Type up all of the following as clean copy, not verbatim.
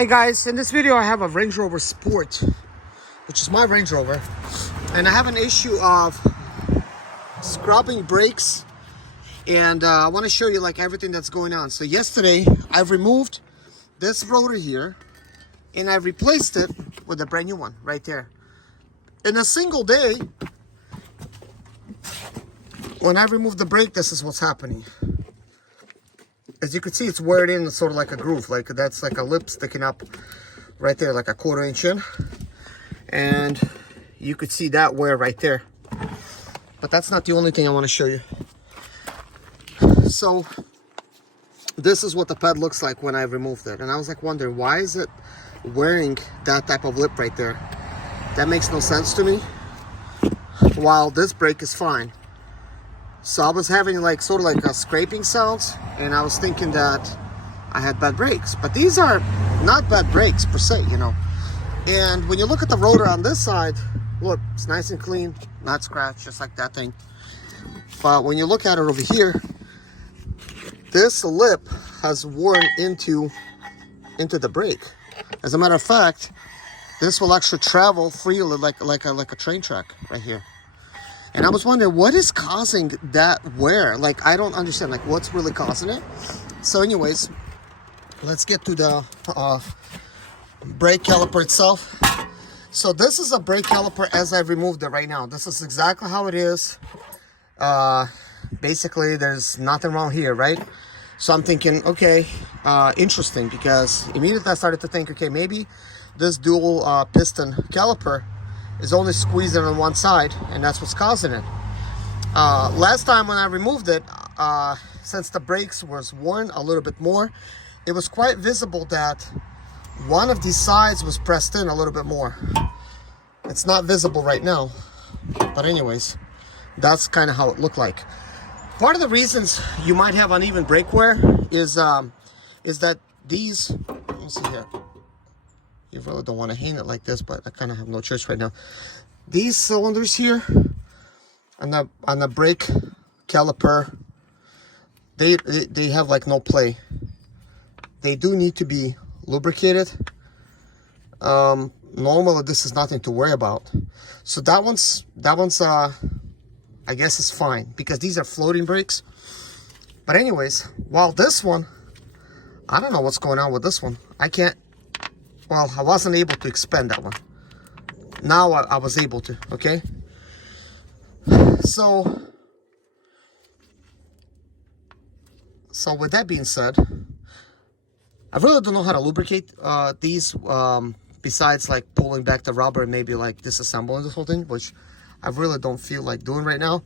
Hey guys, in this video I have a Range Rover Sport, which is my Range Rover, and I have an issue of scrubbing brakes, and I want to show you like everything that's going on. So yesterday I've removed this rotor here and I've replaced it with a brand new one right there. In a single day, when I remove the brake, this is what's happening. As you can see, it's wearing in sort of like a groove, like that's like a lip sticking up right there, like a 1/4 inch in. And you could see that wear right there. But that's not the only thing I want to show you. So this is what the pad looks like when I removed it. And I was like wondering, why is it wearing that type of lip right there? That makes no sense to me. While this brake is fine. So I was having like sort of like a scraping sounds, and I was thinking that I had bad brakes, but these are not bad brakes per se, you know. And when you look at the rotor on this side, look, it's nice and clean, not scratched, just like that thing. But when you look at it over here, this lip has worn into the brake. As a matter of fact, this will actually travel freely like a train track right here. And I was wondering, what is causing that wear? Like, I don't understand, like, what's really causing it? So anyways, let's get to the brake caliper itself. So this is a brake caliper as I removed it right now. This is exactly how it is. Basically, there's nothing wrong here, right? So I'm thinking, okay, interesting, because immediately I started to think, okay, maybe this dual piston caliper is only squeezing on one side, and that's what's causing it. Last time when I removed it, since the brakes was worn a little bit more, it was quite visible that one of these sides was pressed in a little bit more. It's not visible right now, but anyways, that's kind of how it looked like. Part of the reasons you might have uneven brake wear is that these, let me see here. You really don't want to hang it like this, but I kind of have no choice right now. These cylinders here on the brake caliper, they have like no play. They do need to be lubricated. Normally this is nothing to worry about. So that one's I guess is fine, because these are floating brakes. But anyways, while this one, I don't know what's going on with this one. Well, I wasn't able to expand that one. Now I was able to, okay? So with that being said, I really don't know how to lubricate these, besides like pulling back the rubber and maybe like disassembling this whole thing, which I really don't feel like doing right now.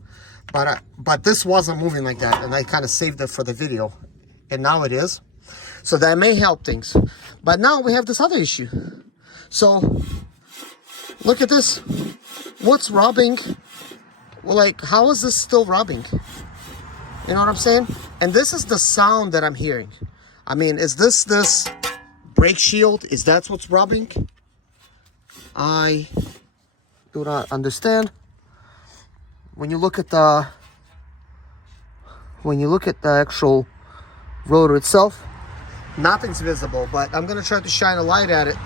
But this wasn't moving like that, and I kind of saved it for the video, and now it is. So that may help things. But now we have this other issue. So look at this. What's rubbing? Well, like, how is this still rubbing? You know what I'm saying? And this is the sound that I'm hearing. I mean, is this brake shield? Is that what's rubbing? I do not understand. When you look at the actual rotor itself, nothing's visible, but I'm gonna try to shine a light at it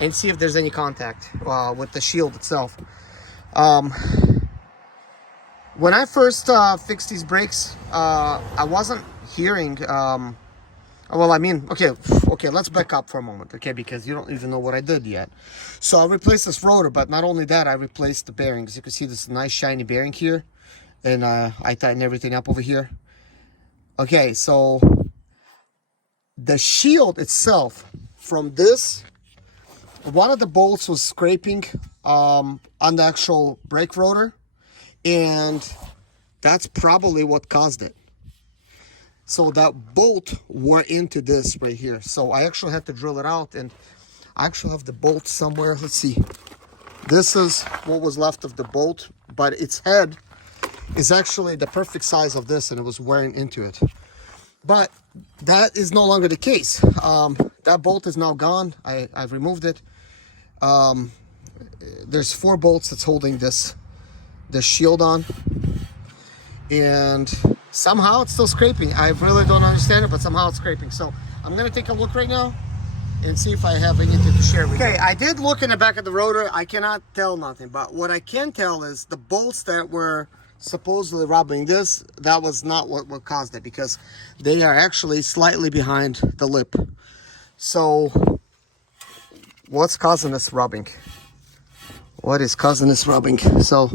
and see if there's any contact with the shield itself. When I first fixed these brakes, I wasn't hearing, well, I mean, okay, let's back up for a moment, okay, because you don't even know what I did yet. So I replaced this rotor, but not only that, I replaced the bearings. You can see this nice shiny bearing here, and I tightened everything up over here. Okay, so the shield itself from this, one of the bolts was scraping on the actual brake rotor, and that's probably what caused it. So that bolt wore into this right here. So I actually had to drill it out, and I actually have the bolt somewhere. Let's see. This is what was left of the bolt, but its head is actually the perfect size of this, and it was wearing into it. But that is no longer the case. That bolt is now gone. I've removed it. There's 4 bolts that's holding this shield on, and somehow it's still scraping. I really don't understand it, but somehow it's scraping. So I'm gonna take a look right now and see if I have anything to share with you. Okay, I did look in the back of the rotor. I cannot tell nothing, but what I can tell is the bolts that were supposedly rubbing this, that was not what caused it, because they are actually slightly behind the lip. So what's causing this rubbing? What is causing this rubbing? So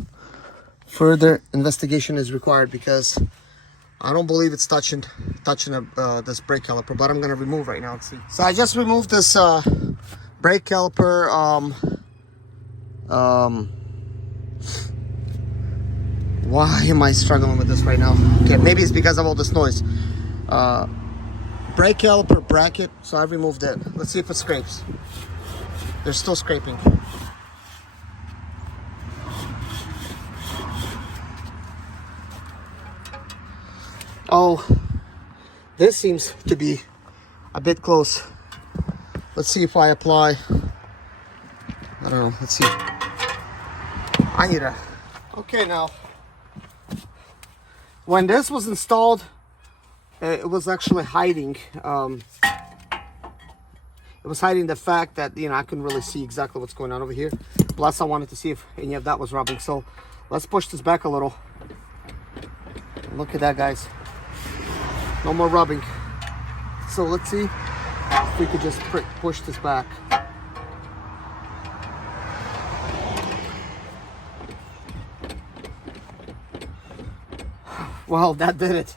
further investigation is required, because I don't believe it's touching this brake caliper, but I'm gonna remove right now and see. So I just removed this brake caliper. Why am I struggling with this right now? Okay, maybe it's because of all this noise. Brake caliper bracket. So I removed it. Let's see if it scrapes. They're still scraping. Oh, this seems to be a bit close. Let's see if I apply. I don't know. Let's see. I need a. Okay, now. When this was installed, it was actually hiding. It was hiding the fact that, you know, I couldn't really see exactly what's going on over here. Plus, I wanted to see if any of that was rubbing. So let's push this back a little. Look at that, guys. No more rubbing. So let's see if we could just push this back. Wow, that did it.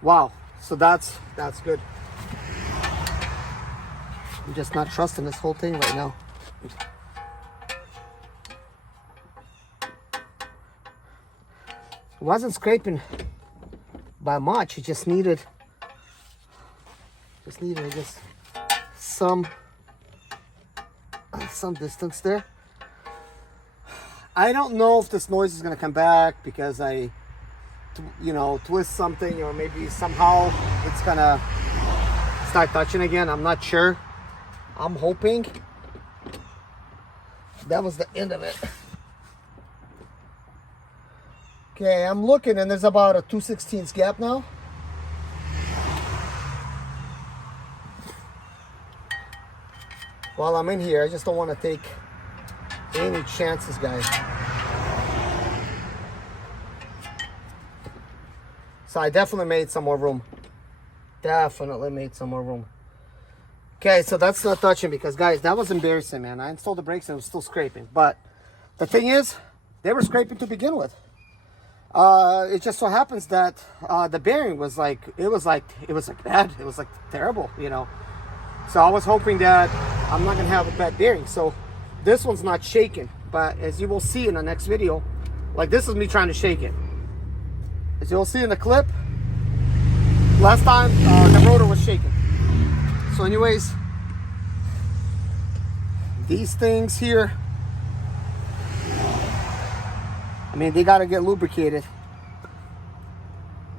Wow. So that's good. I'm just not trusting this whole thing right now. It wasn't scraping by much. It just needed I guess some distance there. I don't know if this noise is gonna come back because I, you know, twist something, or maybe somehow it's gonna start touching again. I'm not sure. I'm hoping. That was the end of it. Okay, I'm looking, and there's about a 2/16 gap now. While I'm in here, I just don't want to take any chances, guys. So I definitely made some more room. Definitely made some more room. Okay, so that's not touching, because, guys, that was embarrassing, man. I installed the brakes and it was still scraping. But the thing is, they were scraping to begin with. It just so happens that the bearing was like, it was like bad. It was like terrible, you know. So I was hoping that I'm not gonna have a bad bearing. So this one's not shaking, but as you will see in the next video, like, this is me trying to shake it. As you'll see in the clip, last time the rotor was shaking. So anyways, these things here, I mean, they gotta get lubricated.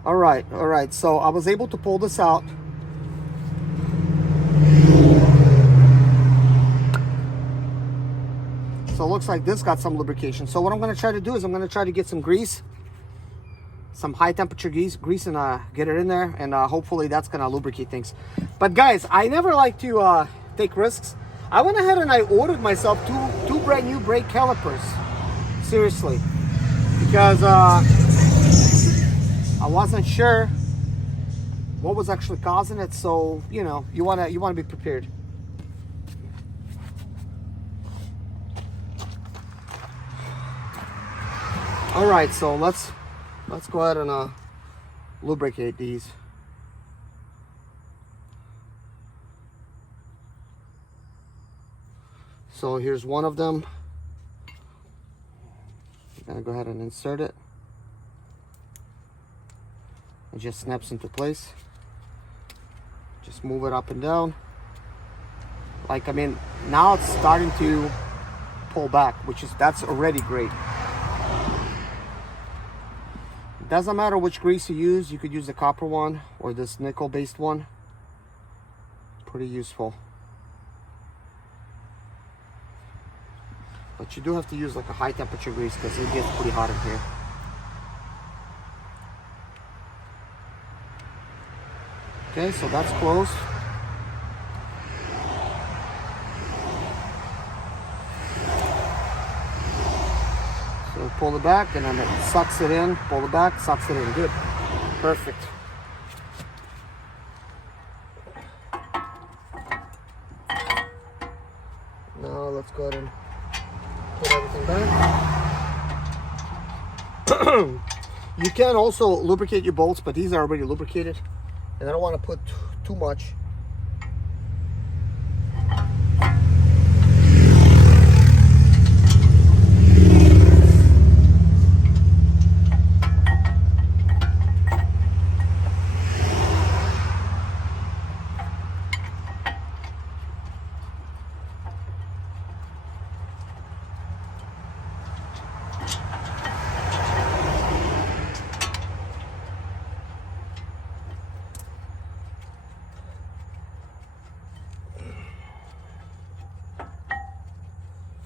All right, so I was able to pull this out. So it looks like this got some lubrication. So what I'm gonna try to do is I'm gonna try to get some grease, some high temperature grease, and get it in there, and hopefully that's gonna lubricate things. But guys, I never like to take risks. I went ahead and I ordered myself two brand new brake calipers. Seriously, because I wasn't sure what was actually causing it. So, you know, you wanna be prepared. All right, so let's go ahead and lubricate these. So here's one of them. I'm gonna go ahead and insert it. It just snaps into place. Just move it up and down. Like, I mean, now it's starting to pull back, that's already great. Doesn't matter which grease you use. You could use the copper one or this nickel-based one. Pretty useful. But you do have to use like a high temperature grease, because it gets pretty hot in here. Okay, so that's closed. pull it back, and then it sucks it in, pull it back, sucks it in. Good. Perfect. Now let's go ahead and put everything back. You can also lubricate your bolts, but these are already lubricated, and I don't want to put too much.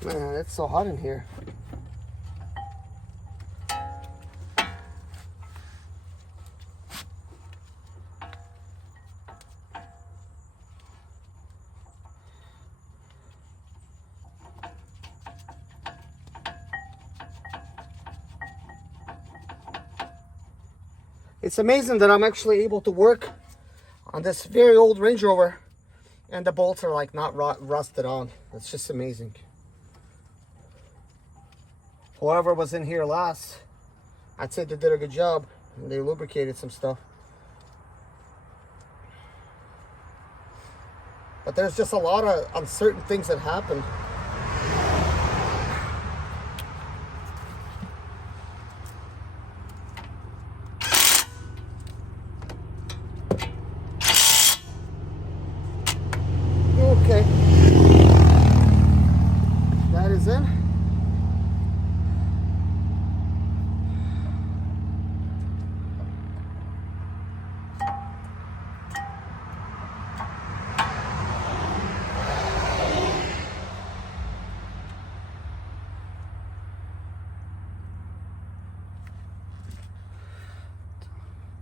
Man, it's so hot in here. It's amazing that I'm actually able to work on this very old Range Rover and the bolts are like not rusted on. It's just amazing. Whoever was in here last, I'd say they did a good job. They lubricated some stuff. But there's just a lot of uncertain things that happen. Okay. That is in.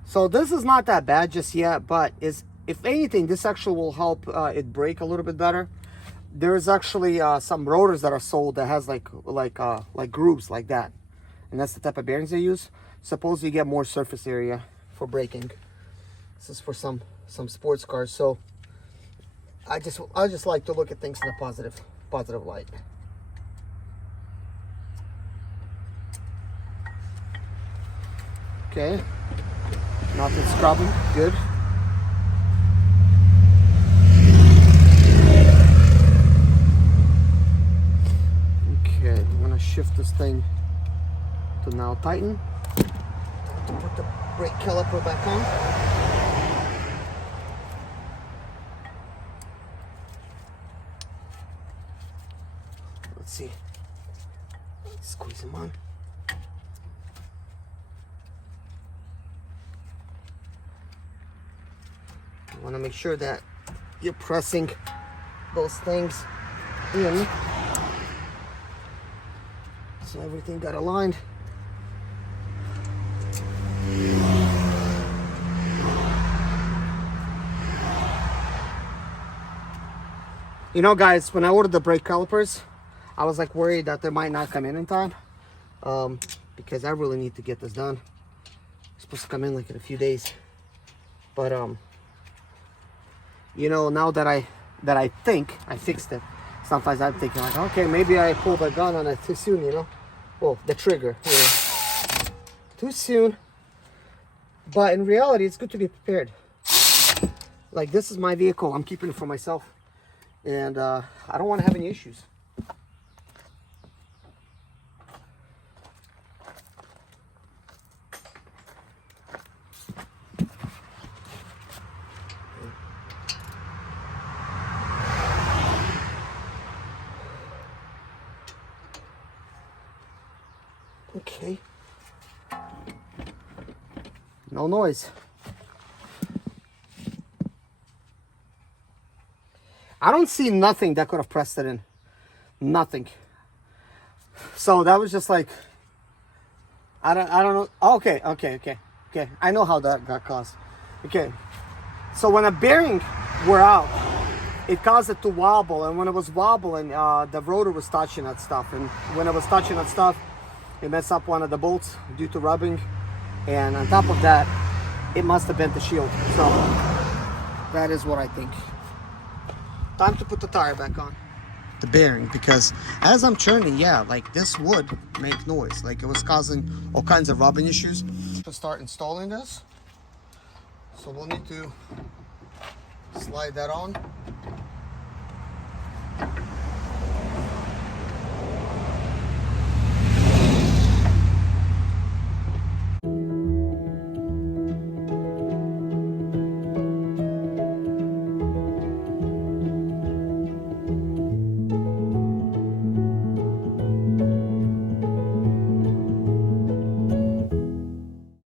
So this is not that bad just yet, but if anything, this actually will help it brake a little bit better. There's actually some rotors that are sold that has like grooves like that, and that's the type of bearings they use. Suppose you get more surface area for braking. This is for some sports cars. So I just like to look at things in a positive light. Okay. Nothing scrubbing, good. Okay, I'm gonna shift this thing to now tighten. Time to put the brake caliper back on. Let's see. Squeeze them on. You want to make sure that you're pressing those things in so everything got aligned. You know, guys, when I ordered the brake calipers, I was like worried that they might not come in time, because I really need to get this done. It's supposed to come in like in a few days, but you know, now that I think I fixed it, sometimes I'm thinking like, okay, maybe I pulled the gun on it too soon, you know? Well, the trigger, you know, too soon. But in reality, it's good to be prepared. Like, this is my vehicle. I'm keeping it for myself. And I don't want to have any issues. Okay. No noise. I don't see nothing that could have pressed it in. Nothing. So that was just like, I don't know. Okay. I know how that got caused. Okay. So when a bearing wore out, it caused it to wobble, and when it was wobbling, the rotor was touching that stuff, and when it was touching that stuff, it messed up one of the bolts due to rubbing, and on top of that, it must have bent the shield. So that is what I think. Time to put the tire back on. The bearing, because as I'm churning, yeah, like this would make noise. Like it was causing all kinds of rubbing issues. To start installing this, so we'll need to slide that on.